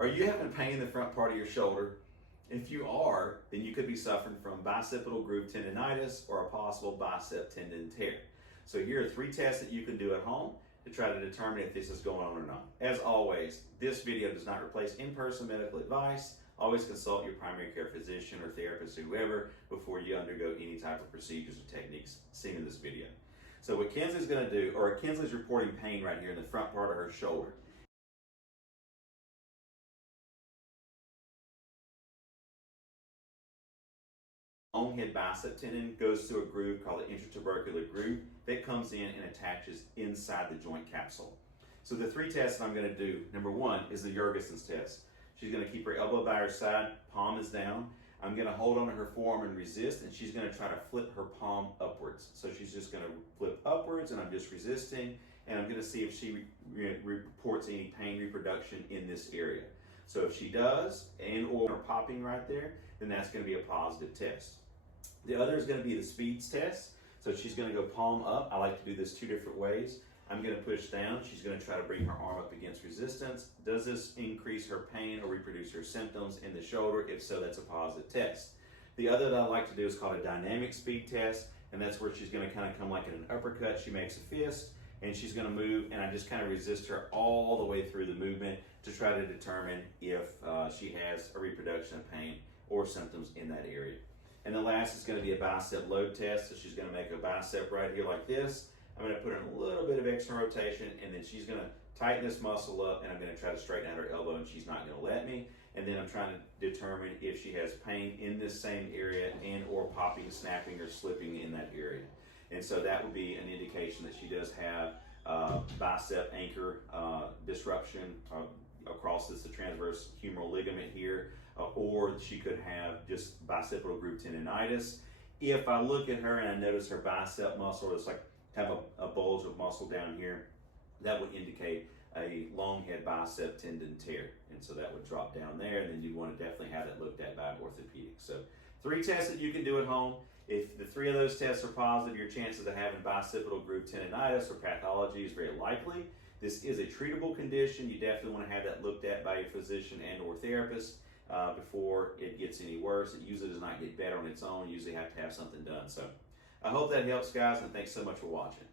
Are you having pain in the front part of your shoulder? If you are, then you could be suffering from bicipital groove tendonitis or a possible bicep tendon tear. So here are 3 tests that you can do at home to try to determine if this is going on or not. As always, this video does not replace in-person medical advice. Always consult your primary care physician or therapist or whoever before you undergo any type of procedures or techniques seen in this video. So what Kinsley's going to do, or Kinsley's reporting pain right here in the front part of her shoulder. Long head bicep tendon goes through a groove called the intertubercular groove that comes in and attaches inside the joint capsule. So the 3 tests that I'm going to do, number 1 is the Jurgensen's test. She's going to keep her elbow by her side, palm is down. I'm going to hold onto her forearm and resist, and she's going to try to flip her palm upwards. So she's just going to flip upwards, and I'm just resisting, and I'm going to see if she reports any pain reproduction in this area. So if she does, and or popping right there, then that's going to be a positive test. The other is going to be the speeds test. So she's going to go palm up. I like to do this 2 different ways. I'm going to push down. She's going to try to bring her arm up against resistance. Does this increase her pain or reproduce her symptoms in the shoulder? If so, that's a positive test. The other that I like to do is called a dynamic speed test, and that's where she's going to kind of come like in an uppercut. She makes a fist, and she's going to move, and I just kind of resist her all the way through the movement to try to determine if she has a reproduction of pain or symptoms in that area. And the last is going to be a bicep load test. So she's going to make a bicep right here like this. I'm going to put in a little bit of extra rotation, and then she's going to tighten this muscle up, and I'm going to try to straighten out her elbow, and she's not going to let me. And then I'm trying to determine if she has pain in this same area and or popping, snapping, or slipping in that area. And so that would be an indication that she does have bicep anchor disruption across the transverse humeral ligament here, or she could have just bicipital groove tendonitis. If I look at her and I notice her bicep muscle is like have a bulge of muscle down here, that would indicate a long head bicep tendon tear. And so that would drop down there, and then you want to definitely have that looked at by an orthopedic. So 3 tests that you can do at home. If the 3 of those tests are positive, your chances of having bicipital groove tendonitis or pathology is very likely. This is a treatable condition. You definitely want to have that looked at by your physician and or therapist before it gets any worse. It usually does not get better on its own. You usually have to have something done. So I hope that helps, guys, and thanks so much for watching.